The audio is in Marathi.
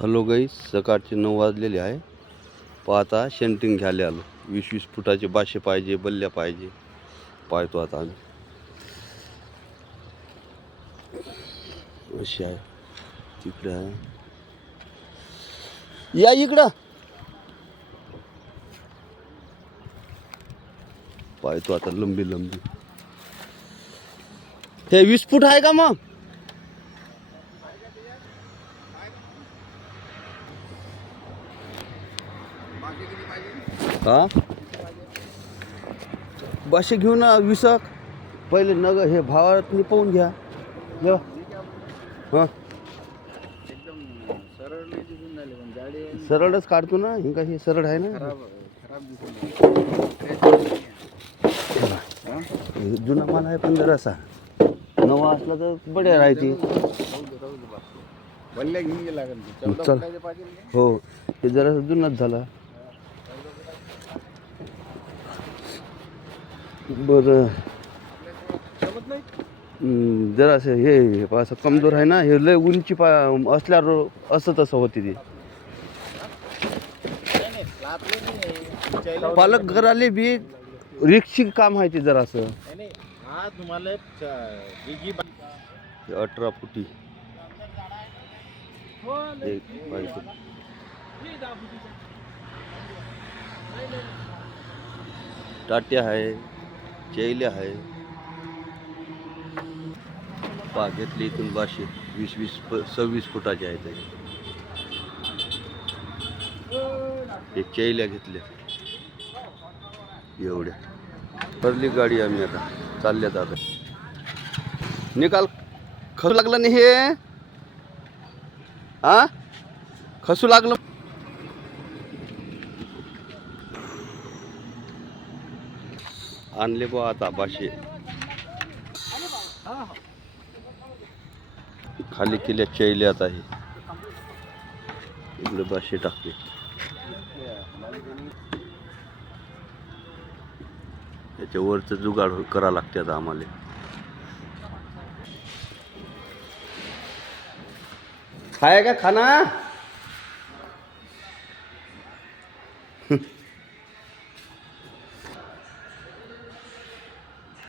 हॅलो गाईस, सकाळचे 9 वाजलेले आहे. पाहता शेंटिंग घ्यायला आलो. 20-20 फुटाचे बाशे पाहिजे, बल्ल्या पाहिजे. पाहतो आता आम्ही अशी आहे. तिकडे आहे, या इकडं. पाहतो आता लंबी लंबी. हे 20 फूट आहे का मग? हा, बाशे घेऊ ना 20. पहिले नग हे भावात पाहून घ्या. हां, सरळच काढतो ना. हे का हे सरळ आहे ना. जुना माल आहे पण जरासा नवा असला तर बड्या राहते. चल, हो, हे जरा जुनाच झाला. बरं, जरा असं हे असं कमजोर आहे ना. हे लय उंची असल्यावर असं तसं होते ते. पालक घराले बी रिक्षी काम आहे ते जरासं. 18 फुटी एक पाहिजे. टाट्या आहे, चैल्या आहे. घेतली इथून बाशे 20-26 फुटाचे आहेत. हे चैल्या घेतल्या एवढ्या. भरली गाडी आम्ही आता चालल्यात. आता निकाल खसू लागला नाही हे. हा, खसू लागलं. आणले बा आता बाशे. खाली केल्या चैल्यात आहे. इकडे बाशे टाकले. त्याच्यावरचं जुगाड करा लागते आता आम्हाला. खाय का खाना.